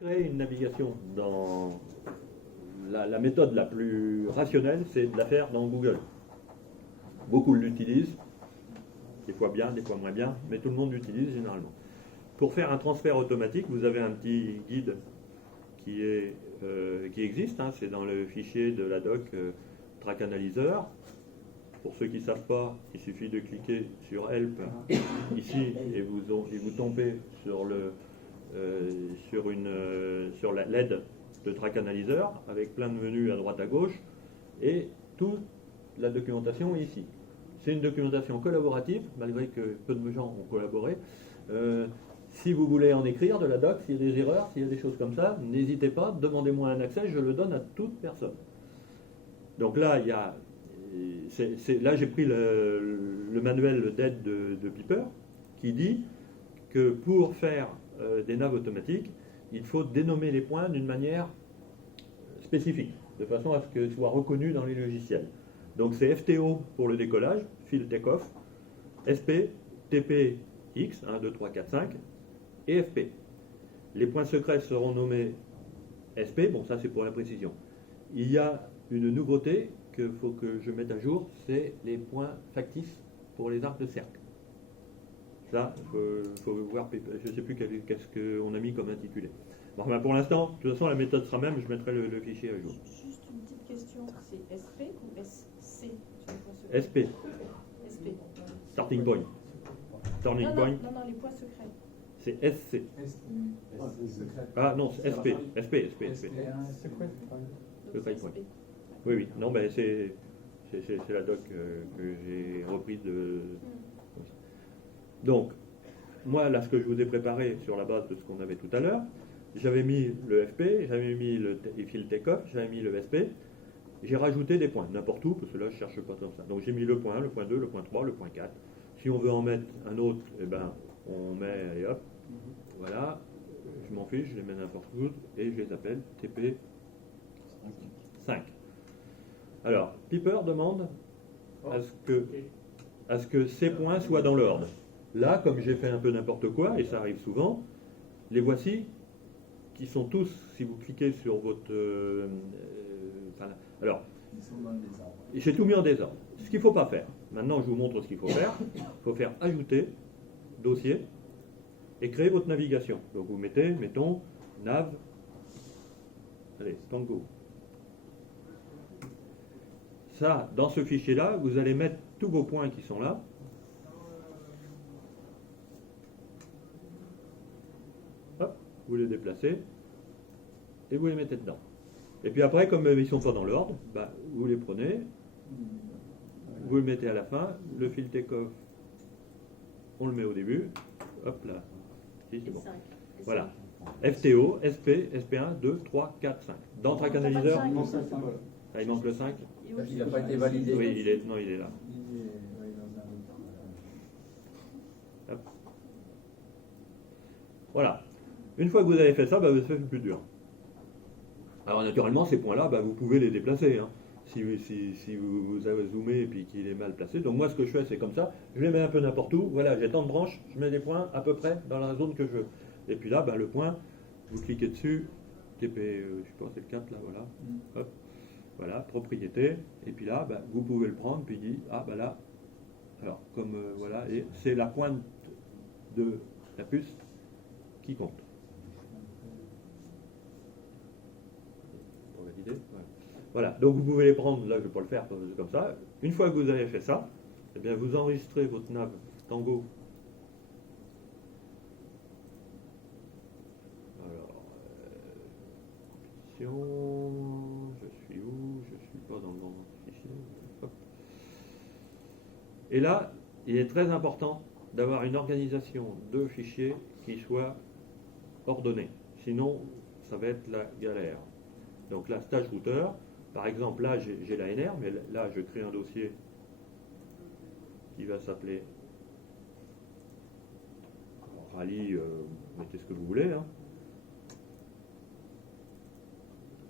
Créer une navigation dans la méthode la plus rationnelle, c'est de la faire dans Google. Beaucoup l'utilisent, des fois bien, des fois moins bien, mais tout le monde l'utilise généralement. Pour faire un transfert automatique, vous avez un petit guide qui existe, hein, c'est dans le fichier de la doc Track Analyzer. Pour ceux qui ne savent pas, il suffit de cliquer sur Help ici et vous tombez sur la LED de Track Analyzer avec plein de menus à droite à gauche et toute la documentation est ici. C'est une documentation collaborative, malgré que peu de gens ont collaboré. Si vous voulez en écrire de la doc, s'il y a des erreurs, s'il y a des choses comme ça, n'hésitez pas, demandez-moi un accès, je le donne à toute personne. Donc là, là j'ai pris le manuel d'aide de Piper qui dit que pour faire des naves automatiques, il faut dénommer les points d'une manière spécifique, de façon à ce que ce soit reconnu dans les logiciels. Donc c'est FTO pour le décollage, Field Takeoff, SP, TPX, 1, 2, 3, 4, 5, et FP. Les points secrets seront nommés SP, bon ça c'est pour la précision. Il y a une nouveauté qu'il faut que je mette à jour, c'est les points factices pour les arcs de cercle. Ça, il faut voir, je ne sais plus qu'est-ce qu'on a mis comme intitulé. Bon, ben pour l'instant, de toute façon, la méthode sera même, je mettrai le fichier à jour. Juste une petite question, c'est SP ou SC? SP. SP. Starting point. Starting Non, point. non, les points secrets. C'est SC. Ah non, c'est SP. SP. C'est quoi Le starting point. Oui. Non, ben c'est la doc que j'ai reprise de. Donc, moi, là, ce que je vous ai préparé sur la base de ce qu'on avait tout à l'heure, j'avais mis le FP, j'avais mis le field takeoff, j'avais mis le SP, j'ai rajouté des points, n'importe où, parce que là, je ne cherche pas comme ça. Donc, j'ai mis le point 1, le point 2, le point 3, le point 4. Si on veut en mettre un autre, eh ben, on met, et hop, voilà, je m'en fiche, je les mets n'importe où, et je les appelle TP 5. Alors, Piper demande à ce que ces points soient dans l'ordre. Là, comme j'ai fait un peu n'importe quoi, et ça arrive souvent, les voici, qui sont tous, si vous cliquez sur votre... alors, j'ai tout mis en désordre. Ce qu'il ne faut pas faire, maintenant je vous montre ce qu'il faut faire, il faut faire ajouter, dossier, et créer votre navigation. Donc vous mettons, nav, allez, Tango. Ça, dans ce fichier-là, vous allez mettre tous vos points qui sont là. Hop, vous les déplacez et vous les mettez dedans. Et puis après, comme ils ne sont pas dans l'ordre, bah, vous les prenez, vous le mettez à la fin, le field takeoff, on le met au début, hop là, si, c'est bon. Voilà, FTO, SP, SP1, 2, 3, 4, 5. Dans Track Analyzer, il manque le 5. Il n'a pas été validé. Oui, il est là. Hop. Voilà. Une fois que vous avez fait ça, bah, c'est plus dur. Alors naturellement, ces points-là, bah, vous pouvez les déplacer. Hein. Si vous avez zoomé et puis qu'il est mal placé. Donc moi, ce que je fais, c'est comme ça. Je les mets un peu n'importe où. Voilà, j'ai tant de branches, je mets des points à peu près dans la zone que je veux. Et puis là, bah, le point, vous cliquez dessus. TP, je sais pas, c'est le 4 là, voilà. Hop. Voilà, propriété. Et puis là, bah, vous pouvez le prendre, puis il dit, ah bah là, alors comme voilà, et c'est la pointe de la puce qui compte. Pour valider, voilà, donc vous pouvez les prendre, là je ne vais pas le faire comme ça. Une fois que vous avez fait ça, eh bien vous enregistrez votre nav Tango. Alors, je suis où? Je ne suis pas dans le bon fichier. Hop. Et là, il est très important d'avoir une organisation de fichiers qui soit ordonnée. Sinon, ça va être la galère. Donc là, stage router, par exemple, là j'ai l'ANR, mais là je crée un dossier qui va s'appeler rallye, mettez ce que vous voulez. Hein.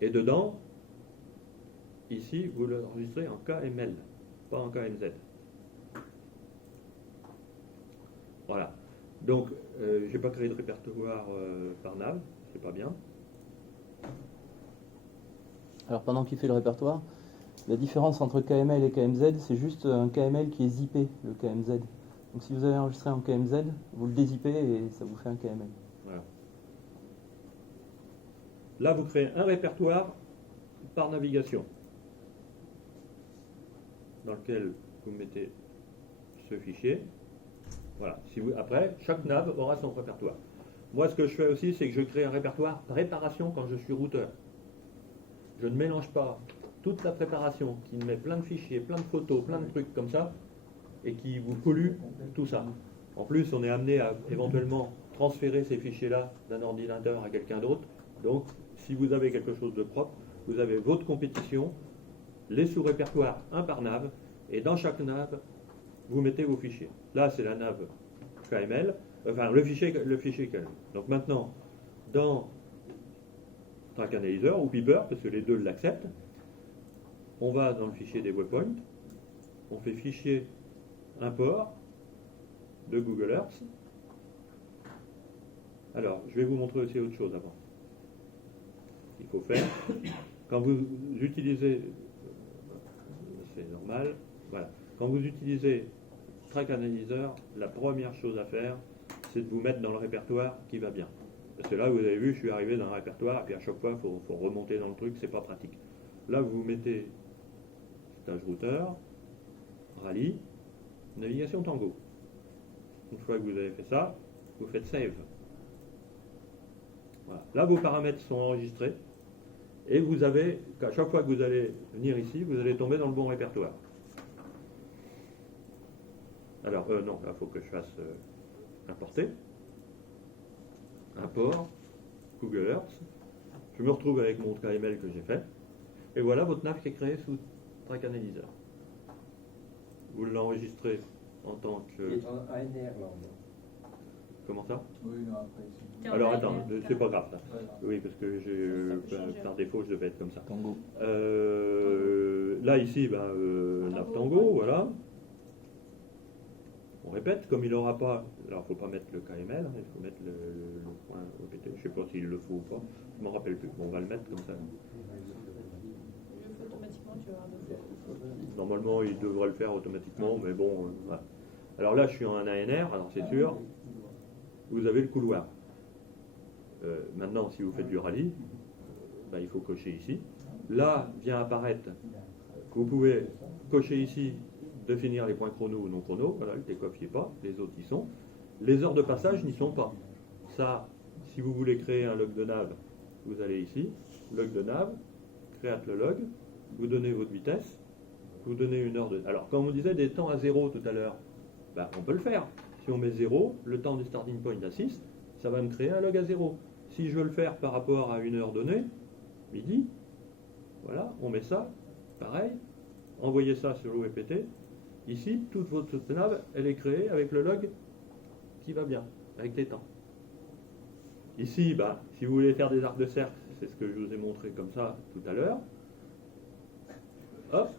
Et dedans, ici, vous l'enregistrez en KML, pas en KMZ. Voilà. Donc, je n'ai pas créé de répertoire par nav, c'est pas bien. Alors pendant qu'il fait le répertoire, la différence entre KML et KMZ, c'est juste un KML qui est zippé, le KMZ. Donc si vous avez enregistré en KMZ, vous le dézippez et ça vous fait un KML. Voilà. Là, vous créez un répertoire par navigation, dans lequel vous mettez ce fichier. Voilà. Après, chaque nav aura son répertoire. Moi, ce que je fais aussi, c'est que je crée un répertoire préparation quand je suis routeur. Je ne mélange pas toute la préparation qui met plein de fichiers, plein de photos, plein de trucs comme ça, et qui vous pollue tout ça. En plus, on est amené à éventuellement transférer ces fichiers-là d'un ordinateur à quelqu'un d'autre. Donc, si vous avez quelque chose de propre, vous avez votre compétition, les sous-répertoires, un par nav, et dans chaque nav, vous mettez vos fichiers. Là, c'est la nav KML, enfin le fichier KML. Donc maintenant, dans Track Analyzer ou Piper, parce que les deux l'acceptent, on va dans le fichier des waypoints, on fait fichier import de Google Earth. Alors, je vais vous montrer aussi autre chose avant. Il faut faire, quand vous utilisez, c'est normal, voilà, quand vous utilisez Track Analyzer, la première chose à faire, c'est de vous mettre dans le répertoire qui va bien. Parce que là, vous avez vu, je suis arrivé dans un répertoire, et puis à chaque fois, il faut remonter dans le truc, c'est pas pratique. Là, vous mettez stage routeur, rallye, navigation Tango. Une fois que vous avez fait ça, vous faites save. Voilà. Là, vos paramètres sont enregistrés, et vous avez, à chaque fois que vous allez venir ici, vous allez tomber dans le bon répertoire. Alors, non, là, il faut que je fasse importer. Import, Google Earth. Je me retrouve avec mon KML que j'ai fait. Et voilà votre nav qui est créée sous Track Analyzer. Vous l'enregistrez en tant que... En néerlandais. Comment ça? Oui, non, après. Alors attends, c'est pas grave ça. Voilà. Oui, parce que par défaut, je devais être comme ça. Tango. Là, ici, nav Tango, voilà. On répète, comme il n'aura pas, alors il ne faut pas mettre le KML, il faut mettre le point OPT, je ne sais pas s'il le faut ou pas, je ne m'en rappelle plus, bon, on va le mettre comme ça. Il le fait automatiquement, tu vas avoir deux fois. Normalement, il devrait le faire automatiquement, mais bon, voilà. Alors là, je suis en ANR, alors c'est sûr, vous avez le couloir. Maintenant, si vous faites du rallye, il faut cocher ici. Là, vient apparaître, vous pouvez cocher ici, définir les points chrono ou non chrono, voilà, le take-off n'y est pas, les autres y sont. Les heures de passage n'y sont pas. Ça, si vous voulez créer un log de nav, vous allez ici, log de nav, créate le log, vous donnez votre vitesse, vous donnez une heure de... Alors, comme on disait des temps à 0 tout à l'heure, on peut le faire. Si on met 0, le temps du starting point à 6, ça va me créer un log à 0. Si je veux le faire par rapport à une heure donnée, midi, voilà, on met ça, pareil, envoyez ça sur l'OEPT. Ici, toute votre nav, elle est créée avec le log qui va bien, avec les temps. Ici, si vous voulez faire des arcs de cercle, c'est ce que je vous ai montré comme ça tout à l'heure. Hop,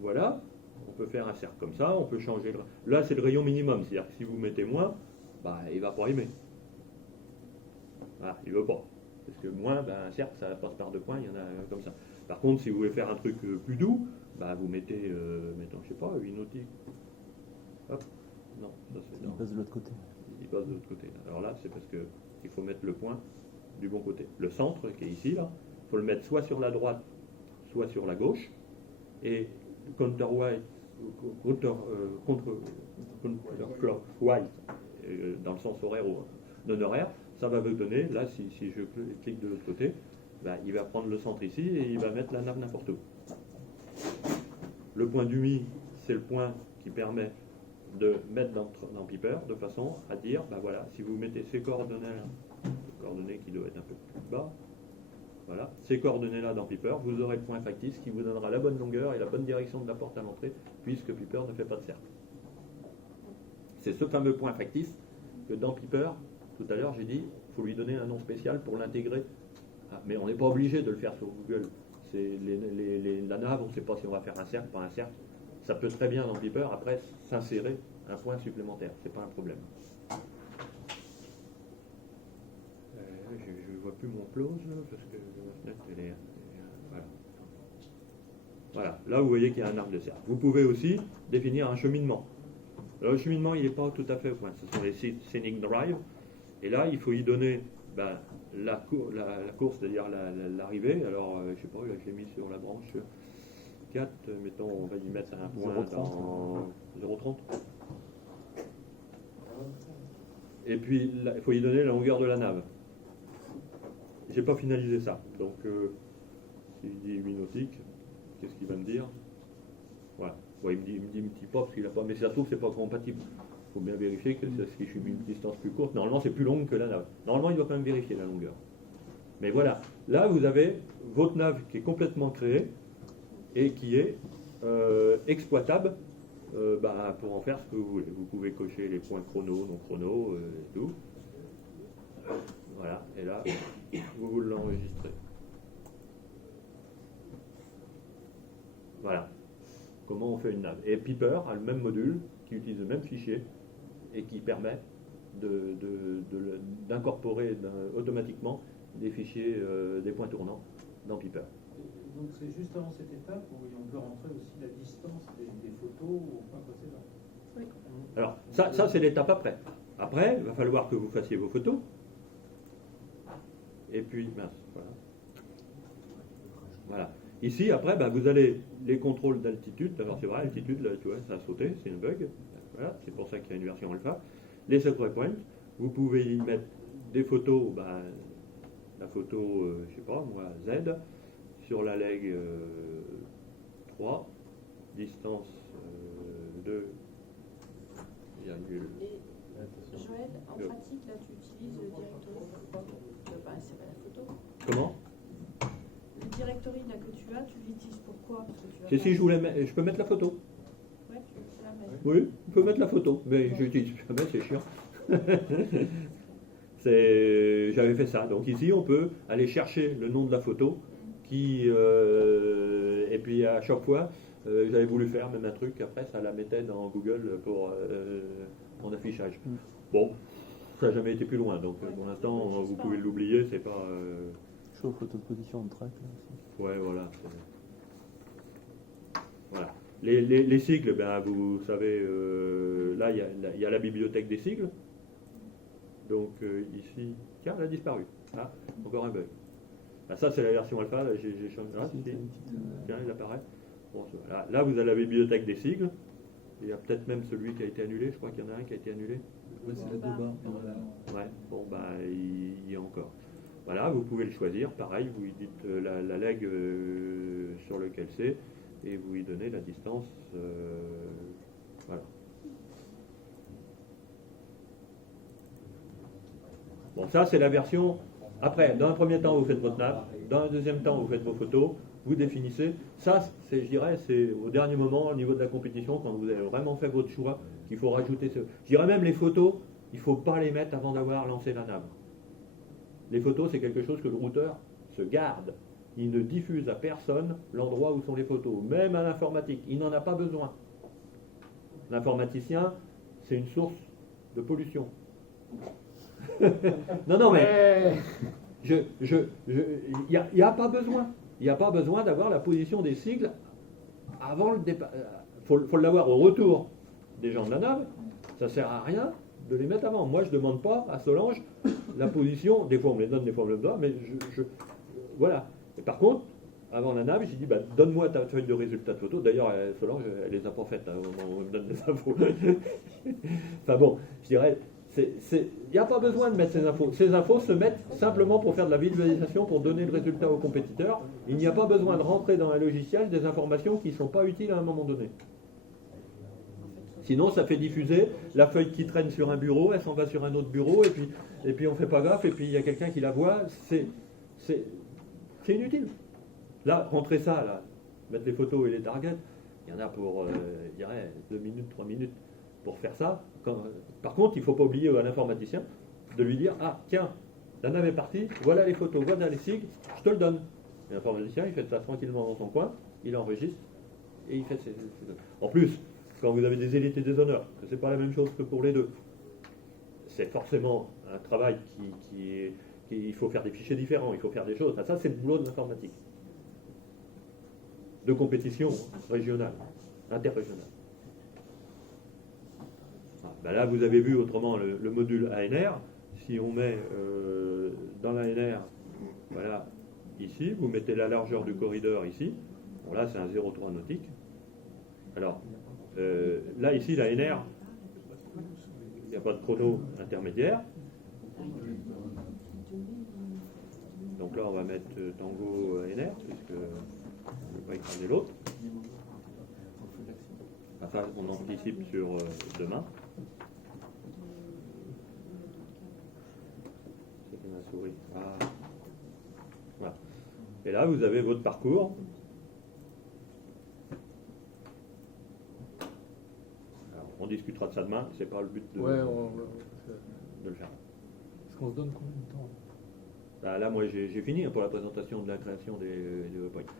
voilà, on peut faire un cercle comme ça, on peut changer le... Là, c'est le rayon minimum, c'est-à-dire que si vous mettez moins, il ne va pas aimer. Il ne veut pas. Parce que moins, un cercle, ça passe par 2 points, il y en a comme ça. Par contre, si vous voulez faire un truc plus doux, vous mettez, mettons, je sais pas, une nautique. Hop, non, ça c'est Il passe de l'autre côté. Il passe de l'autre côté. Alors là, c'est parce qu'il faut mettre le point du bon côté. Le centre, qui est ici, là, il faut le mettre soit sur la droite, soit sur la gauche. Et counterclockwise, dans le sens horaire ou non horaire, ça va vous donner, là, si je clique de l'autre côté, il va prendre le centre ici et il va mettre la nav n'importe où. Le point du mi, c'est le point qui permet de mettre dans Piper de façon à dire, voilà, si vous mettez ces coordonnées-là, coordonnées qui doivent être un peu plus bas, voilà, ces coordonnées-là dans Piper, vous aurez le point factice qui vous donnera la bonne longueur et la bonne direction de la porte à l'entrée, puisque Piper ne fait pas de cercle. C'est ce fameux point factice que dans Piper, tout à l'heure, j'ai dit, il faut lui donner un nom spécial pour l'intégrer. Mais on n'est pas obligé de le faire sur Google. C'est la nav, on ne sait pas si on va faire un cercle, pas un cercle. Ça peut très bien dans Piper, après, s'insérer un point supplémentaire. C'est pas un problème. Je ne vois plus mon close, parce que la fenêtre, elle est... Voilà. Voilà, là vous voyez qu'il y a un arc de cercle. Vous pouvez aussi définir un cheminement. Alors, le cheminement, il n'est pas tout à fait au point. Ce sont les scenic drive. Et là, il faut y donner la course, c'est-à-dire l'arrivée. Alors, je ne sais pas, là, je l'ai mis sur la branche 4. Mettons, on va y mettre un point 0,30. dans 0,30. Et puis, là, il faut y donner la longueur de la nave. J'ai pas finalisé ça. Donc, s'il me dit 8 nautiques, qu'est-ce qu'il va me dire? Voilà. Bon, il me dit un petit pas parce qu'il a pas, mais si ça se trouve, c'est pas compatible. Il faut bien vérifier que si je suis une distance plus courte, normalement c'est plus long que la nave. Normalement, il doit quand même vérifier la longueur. Mais voilà, là vous avez votre nave qui est complètement créée et qui est exploitable pour en faire ce que vous voulez. Vous pouvez cocher les points chrono, non chrono, et tout. Voilà, et là, vous l'enregistrez. Voilà. Comment on fait une nave. Et Piper a le même module, qui utilise le même fichier, et qui permet d'incorporer automatiquement des fichiers, des points tournants dans Piper. Donc c'est juste avant cette étape où on peut rentrer aussi la distance des photos au point précédent. Oui. Alors, ça c'est l'étape après. Après, il va falloir que vous fassiez vos photos. Et puis, mince, voilà. Voilà. Ici, après, vous avez les contrôles d'altitude. Alors, c'est vrai, l'altitude, là, tu vois, ça a sauté, c'est un bug. Voilà, c'est pour ça qu'il y a une version alpha. Les secret points, vous pouvez y mettre des photos, la photo, je sais pas, moi, Z, sur la leg 3, distance 2, virgule. Et Joël, en pratique, là, tu utilises le directory pourquoi? C'est pas la photo. Comment? Le directory là, que tu as, tu l'utilises pourquoi? Parce que tu vas C'est pas- si je peux mettre la photo. Ouais, tu la mets. Oui, on peut mettre la photo, mais j'utilise jamais, c'est chiant. J'avais fait ça. Donc ici, on peut aller chercher le nom de la photo, et puis à chaque fois, j'avais voulu faire même un truc, après ça la mettait dans Google pour mon affichage. Bon, ça n'a jamais été plus loin, donc pour l'instant, vous pouvez l'oublier, c'est pas... Show photo de position de track. Là, aussi. Ouais, voilà. Voilà. Les sigles, vous savez, là, il y a la bibliothèque des sigles. Donc, ici, tiens, elle a disparu. Ah, encore un bug. Ça, c'est la version alpha. Là, j'ai changé. Ah, Si, si. t'as une petite, Tiens, il apparaît. Bon, voilà. Là, vous avez la bibliothèque des sigles. Il y a peut-être même celui qui a été annulé. Je crois qu'il y en a un qui a été annulé. Oui, c'est la deux barres. Voilà. Ouais, bon, il y a encore. Voilà, vous pouvez le choisir. Pareil, vous lui dites la leg sur lequel c'est et vous lui donnez la distance. Voilà. Bon, ça, c'est la version. Après, dans un premier temps, vous faites votre nave. Dans un deuxième temps, vous faites vos photos. Vous définissez. Ça, je dirais, c'est au dernier moment, au niveau de la compétition, quand vous avez vraiment fait votre choix, qu'il faut rajouter. Je dirais même les photos, il ne faut pas les mettre avant d'avoir lancé la nave. Les photos, c'est quelque chose que le routeur se garde. Il ne diffuse à personne l'endroit où sont les photos, même à l'informatique. Il n'en a pas besoin. L'informaticien, c'est une source de pollution. non, mais il n'y a pas besoin. Il n'y a pas besoin d'avoir la position des sigles avant le départ. Faut l'avoir au retour des gens de la nave. Ça ne sert à rien de les mettre avant. Moi, je ne demande pas à Solange la position. Des fois, on me les donne, des fois, on me les donne. Mais voilà. Et par contre, avant la nave, j'ai dit, donne-moi ta feuille de résultats de photo. D'ailleurs, Solange, elle les a pas faites au moment où elle me donne les infos. Enfin bon, je dirais, il n'y a pas besoin de mettre ces infos. Ces infos se mettent simplement pour faire de la visualisation, pour donner le résultat au compétiteur. Il n'y a pas besoin de rentrer dans un logiciel des informations qui ne sont pas utiles à un moment donné. Sinon, ça fait diffuser la feuille qui traîne sur un bureau, elle s'en va sur un autre bureau, et puis on ne fait pas gaffe, et puis il y a quelqu'un qui la voit. C'est inutile. Là, rentrer ça, là, mettre les photos et les targets, il y en a pour, je dirais, 2 minutes, 3 minutes pour faire ça. Par contre, il ne faut pas oublier à l'informaticien de lui dire, ah, tiens, la nave est partie, voilà les photos, voilà les sigles, je te le donne. Et l'informaticien, il fait ça tranquillement dans son coin, il enregistre, et il fait ses... En plus, quand vous avez des élites et des honneurs, ce n'est pas la même chose que pour les deux. C'est forcément un travail Il faut faire des fichiers différents, il faut faire des choses. Enfin, ça, c'est le boulot de l'informatique. De compétition régionale, interrégionale. Ben là, vous avez vu autrement le module ANR. Si on met dans l'ANR, voilà, ici, vous mettez la largeur du corridor ici. Bon, là, c'est un 0,3 nautique. Alors, là, ici, l'ANR, il n'y a pas de chrono intermédiaire. Donc là, on va mettre Tango ANR, puisque on ne veut pas écraser l'autre. Enfin, on anticipe sur demain. C'était ma souris. Ah. Voilà. Et là, vous avez votre parcours. Alors, on discutera de ça demain, c'est pas le but de, Ouais, de le faire. Est-ce qu'on se donne combien de temps? Là, moi, j'ai fini pour la présentation de la création des PowerPoint.